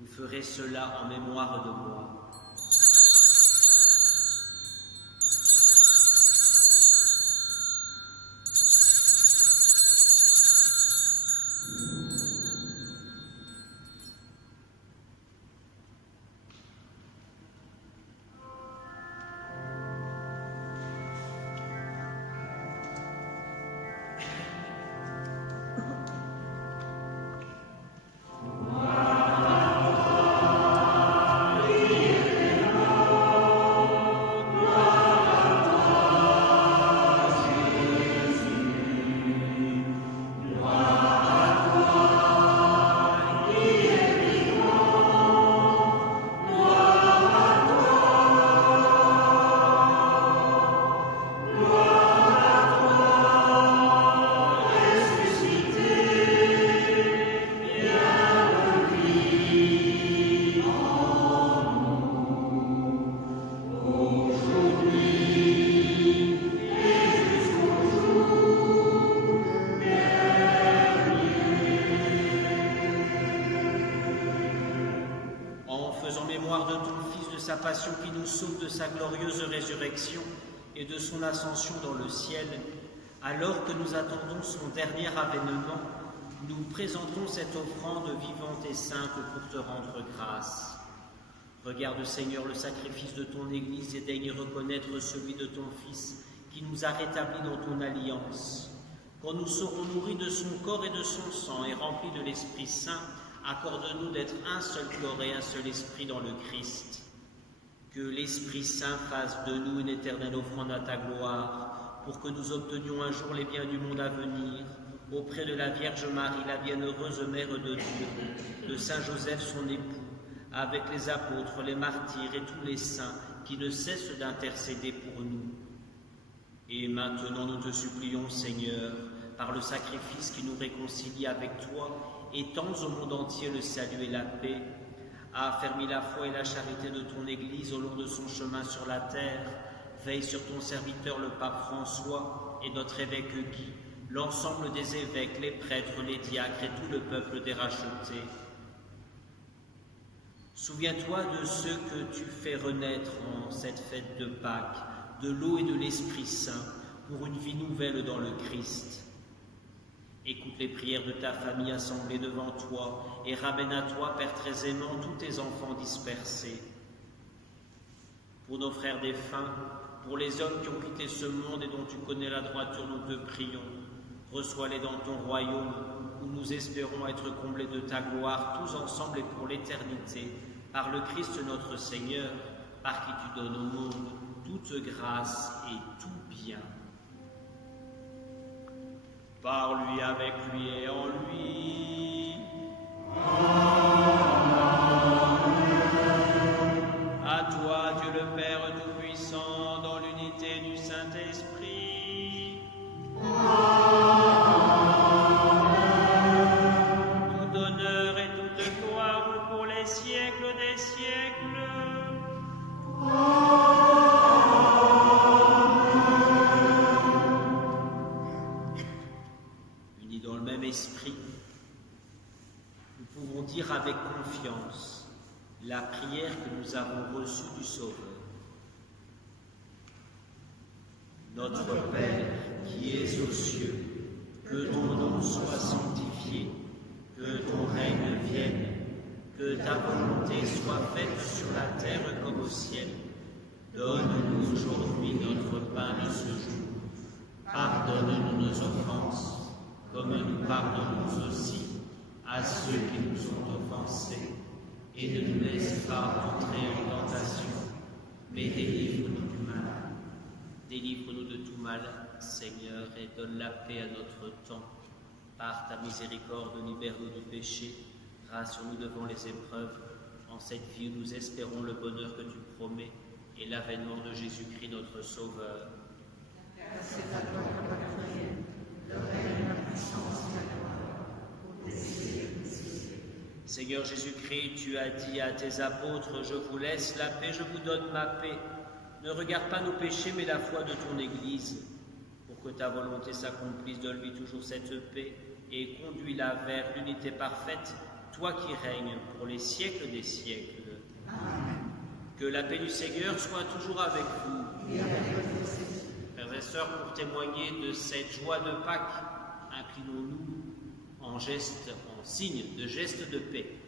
Vous ferez cela en mémoire de moi. » Amen. de sa passion qui nous sauve de sa glorieuse résurrection et de son ascension dans le ciel, alors que nous attendons son dernier avènement, nous présentons cette offrande vivante et sainte pour te rendre grâce. Regarde, Seigneur, le sacrifice de ton Église et daigne reconnaître celui de ton Fils qui nous a rétablis dans ton alliance. Quand nous serons nourris de son corps et de son sang et remplis de l'Esprit Saint, accorde-nous d'être un seul corps et un seul esprit dans le Christ. Que l'Esprit Saint fasse de nous une éternelle offrande à ta gloire, pour que nous obtenions un jour les biens du monde à venir, auprès de la Vierge Marie, la bienheureuse Mère de Dieu, de Saint Joseph son époux, avec les apôtres, les martyrs et tous les saints qui ne cessent d'intercéder pour nous. Et maintenant nous te supplions, Seigneur, par le sacrifice qui nous réconcilie avec toi, étends au monde entier le salut et la paix, a affermi la foi et la charité de ton Église au long de son chemin sur la terre, veille sur ton serviteur le pape François et notre évêque Guy, l'ensemble des évêques, les prêtres, les diacres et tout le peuple des rachetés. Souviens-toi de ceux que tu fais renaître en cette fête de Pâques, de l'eau et de l'Esprit Saint, pour une vie nouvelle dans le Christ. Écoute les prières de ta famille assemblée devant toi et ramène à toi, Père très aimant, tous tes enfants dispersés. Pour nos frères défunts, pour les hommes qui ont quitté ce monde et dont tu connais la droiture, nous te prions. Reçois-les dans ton royaume, où nous espérons être comblés de ta gloire, tous ensemble et pour l'éternité, par le Christ notre Seigneur, par qui tu donnes au monde toute grâce et tout bien. Par lui, avec lui et en lui. À toi, Dieu le Père Tout-Puissant, dans l'unité du Saint-Esprit. Tout honneur et toute gloire pour les siècles des siècles. Unis dans le même esprit, nous pouvons dire avec confiance la prière que nous avons reçue du Sauveur. Notre Père qui es aux cieux, que ton nom soit sanctifié, que ton règne vienne, que ta volonté soit faite sur la terre comme au ciel. Donne-nous aujourd'hui notre pain de ce jour. Pardonne-nous nos offenses, comme nous pardonnons aussi à ceux qui nous ont offensés. Et ne nous laisse pas entrer en tentation, mais délivre-nous du mal. Délivre-nous de tout mal, Seigneur, et donne la paix à notre temps. Par ta miséricorde, libère-nous du péché, rassure-nous devant les épreuves. En cette vie où nous espérons le bonheur que tu promets et l'avènement de Jésus-Christ, notre Sauveur. C'est à toi la prière, le règne, la puissance et la gloire, pour les siècles des siècles. Seigneur Jésus-Christ, tu as dit à tes apôtres, je vous laisse la paix, je vous donne ma paix. Ne regarde pas nos péchés, mais la foi de ton Église. Pour que ta volonté s'accomplisse, donne-lui toujours cette paix et conduis-la vers l'unité parfaite, toi qui règnes pour les siècles des siècles. Amen. Que la paix du Seigneur soit toujours avec vous. Et avec votre esprit. Frères et sœurs, pour témoigner de cette joie de Pâques, inclinons-nous en signe de geste de paix.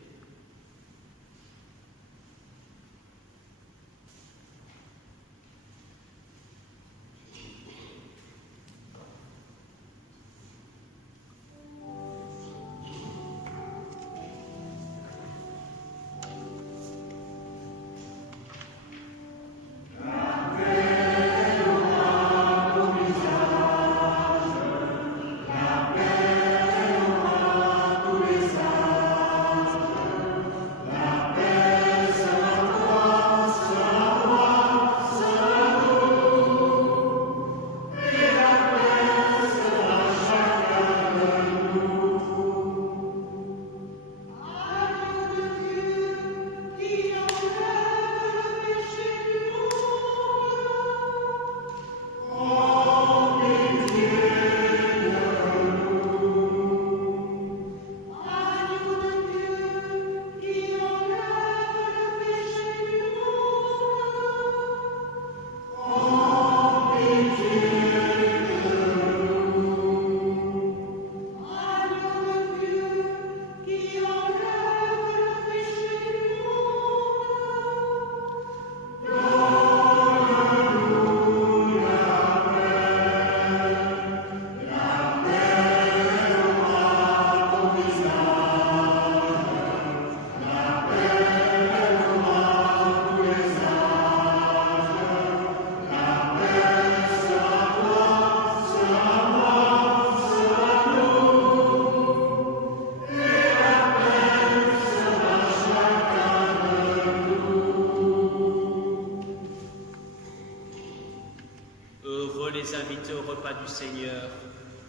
les invités au repas du Seigneur.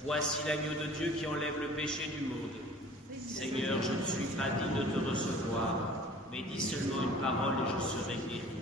Voici l'agneau de Dieu qui enlève le péché du monde. Seigneur, je ne suis pas digne de te recevoir, mais dis seulement une parole et je serai guéri.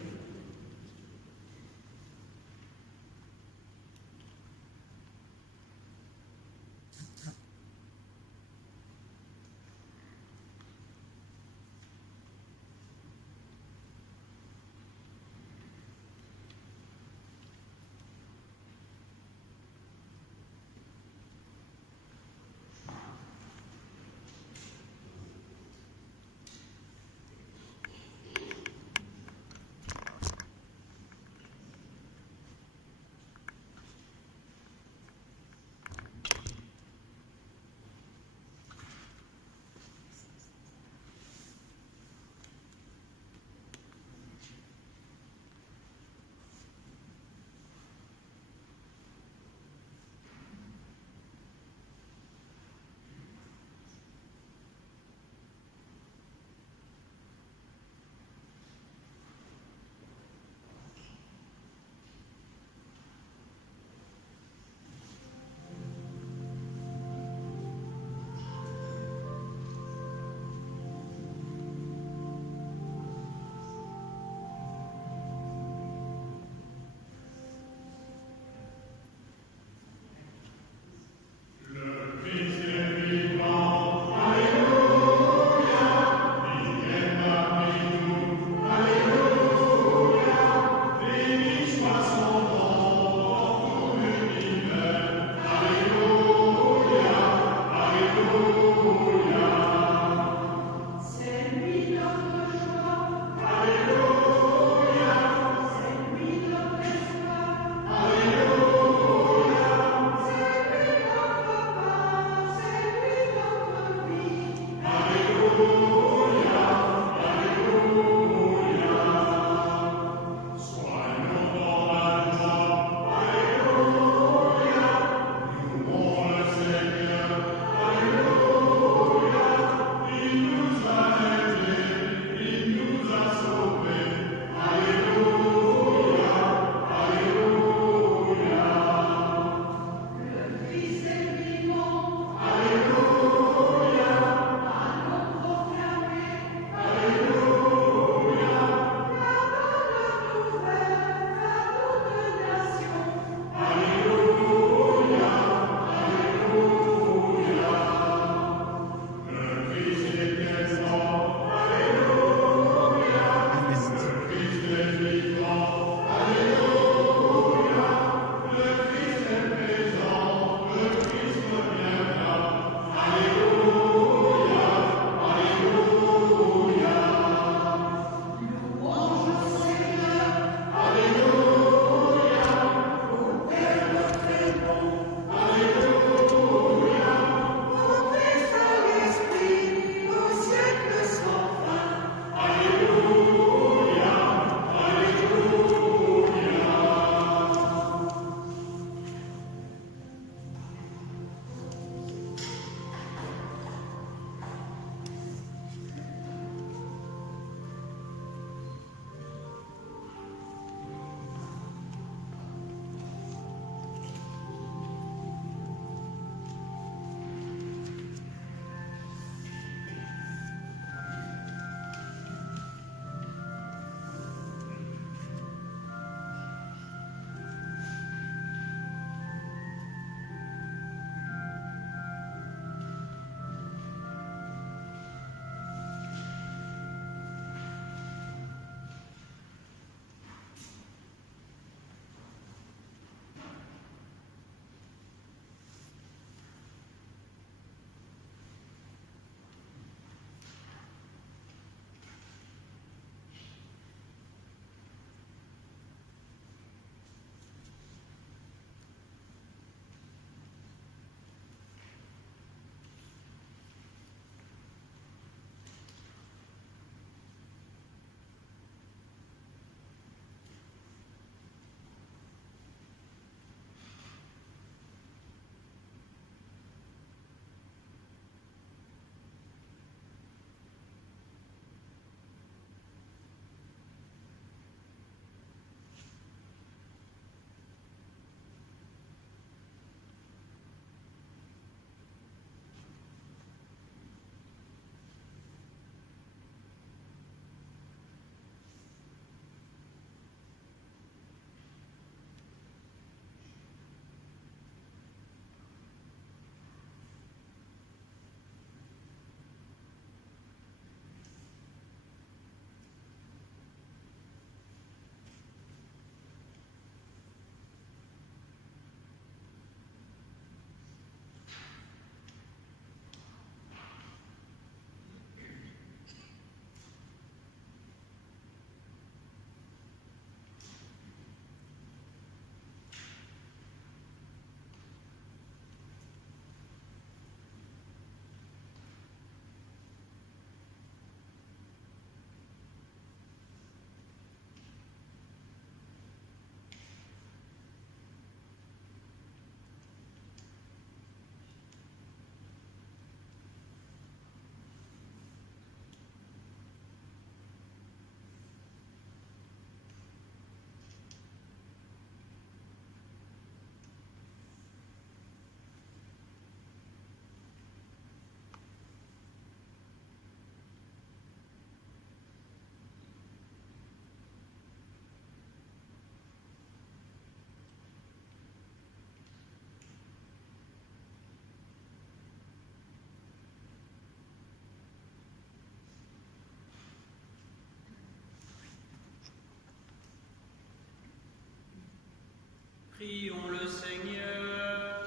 Prions le Seigneur.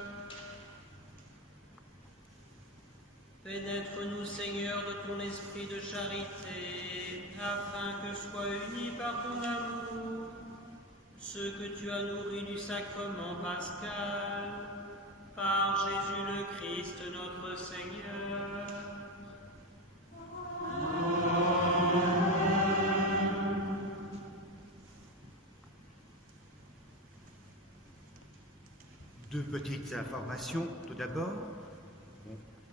Pénètre-nous, Seigneur, de ton esprit de charité, afin que soient unis par ton amour ceux que tu as nourris du sacrement pascal, par Jésus le Christ notre Seigneur. Deux petites informations. Tout d'abord,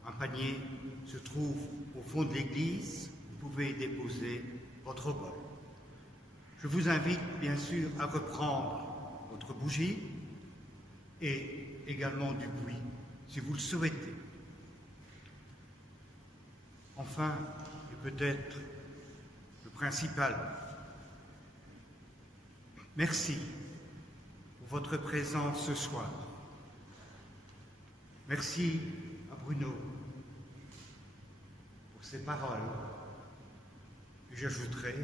un panier se trouve au fond de l'église. Vous pouvez y déposer votre bol. Je vous invite bien sûr à reprendre votre bougie et également du buis si vous le souhaitez. Enfin, et peut-être le principal, merci pour votre présence ce soir. Merci à Bruno pour ses paroles. Et j'ajouterai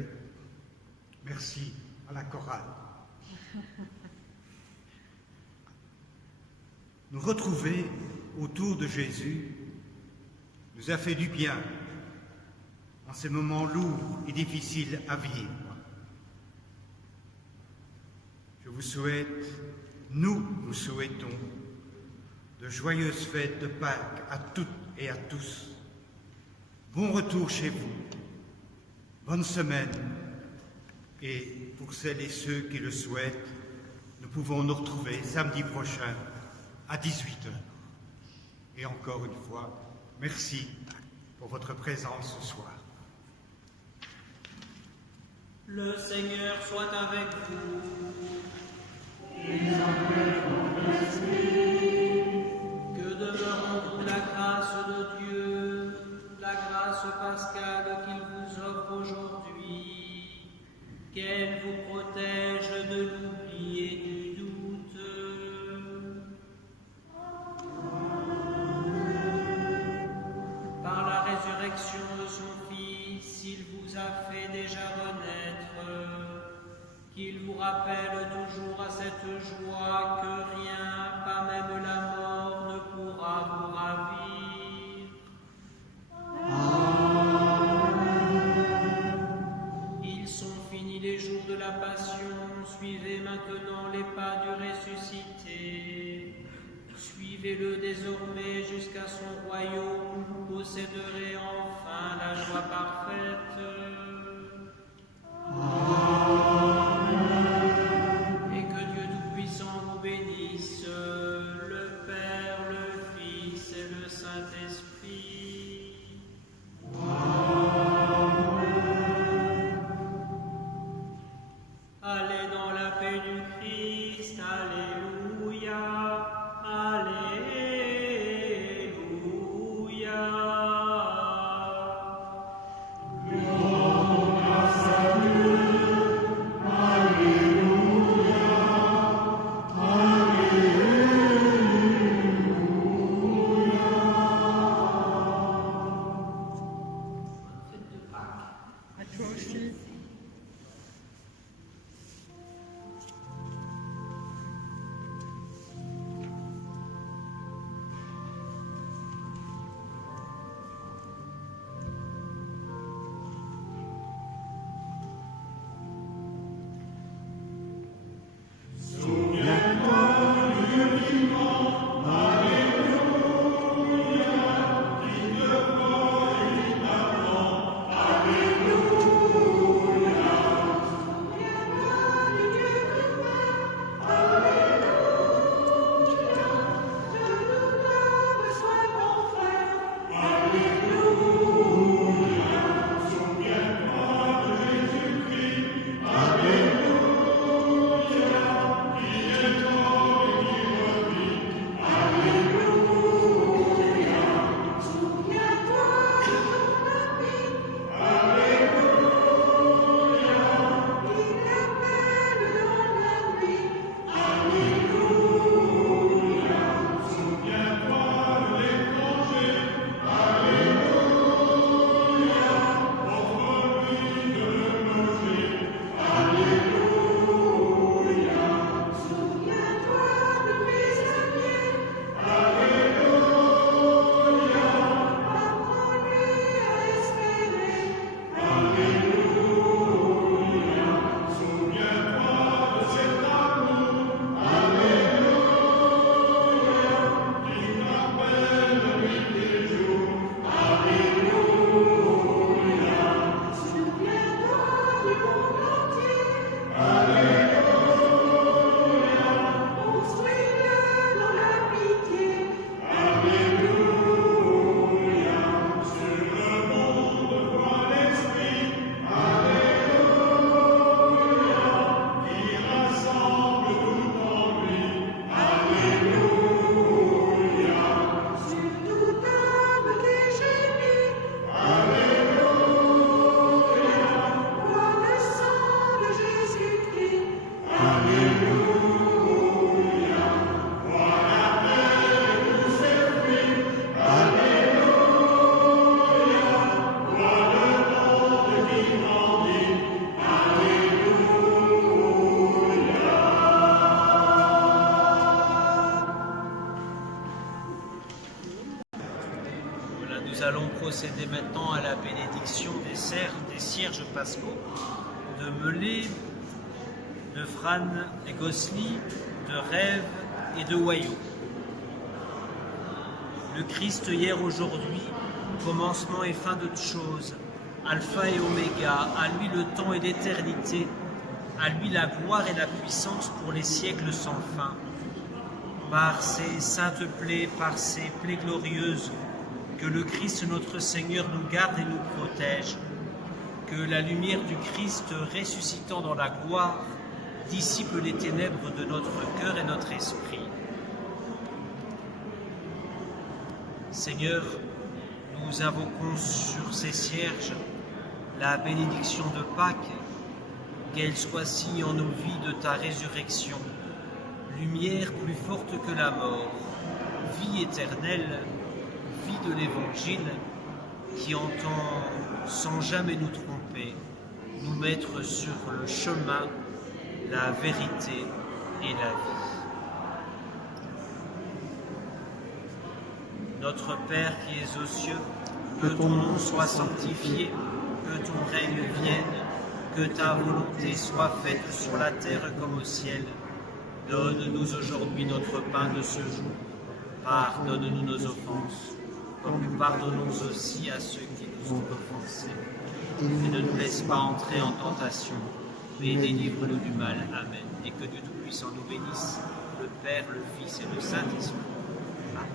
merci à la chorale. Nous retrouver autour de Jésus nous a fait du bien en ces moments lourds et difficiles à vivre. Je vous souhaite, nous souhaitons de joyeuses fêtes de Pâques à toutes et à tous. Bon retour chez vous. Bonne semaine. Et pour celles et ceux qui le souhaitent, nous pouvons nous retrouver samedi prochain à 18h. Et encore une fois, merci pour votre présence ce soir. Le Seigneur soit avec vous. Que demeure en vous la grâce de Dieu, la grâce pascale qu'il vous offre aujourd'hui, qu'elle vous protège de l'oubli et du doute. Par la résurrection de son Fils, il vous a fait déjà renaître, qu'il vous rappelle toujours à cette joie que rien, pas même la mort, ne pourra vous ravir. Ils sont finis les jours de la passion, suivez maintenant les pas du ressuscité. Suivez-le désormais jusqu'à son royaume, vous posséderez enfin la joie parfaite. Et que Dieu Tout-Puissant vous bénisse, le Père, le Fils et le Saint-Esprit. Allez dans la paix du Christ, alléluia, alléluia. À toi aussi. Voilà, nous allons procéder maintenant à la bénédiction des cierges pascaux de Melé, de Fran et Gosli, de Rêve et de Wayo. Le Christ hier, aujourd'hui, commencement et fin de toutes choses, alpha et oméga, à lui le temps et l'éternité, à lui la gloire et la puissance pour les siècles sans fin. Par ses saintes plaies, par ses plaies glorieuses, que le Christ notre Seigneur nous garde et nous protège, que la lumière du Christ ressuscitant dans la gloire dissipe les ténèbres de notre cœur et notre esprit. Seigneur, nous invoquons sur ces cierges la bénédiction de Pâques, qu'elle soit signe en nos vies de ta résurrection, lumière plus forte que la mort, vie éternelle, vie de l'Évangile, qui entend, sans jamais nous tromper, nous mettre sur le chemin, la vérité et la vie. Notre Père qui es aux cieux, que ton nom soit sanctifié, que ton règne vienne, que ta volonté soit faite sur la terre comme au ciel. Donne-nous aujourd'hui notre pain de ce jour. Pardonne-nous nos offenses, comme nous pardonnons aussi à ceux qui nous ont offensés. Et ne nous laisse pas entrer en tentation, mais délivre-nous du mal. Amen. Et que Dieu Tout-Puissant nous bénisse, le Père, le Fils et le Saint-Esprit. Amen.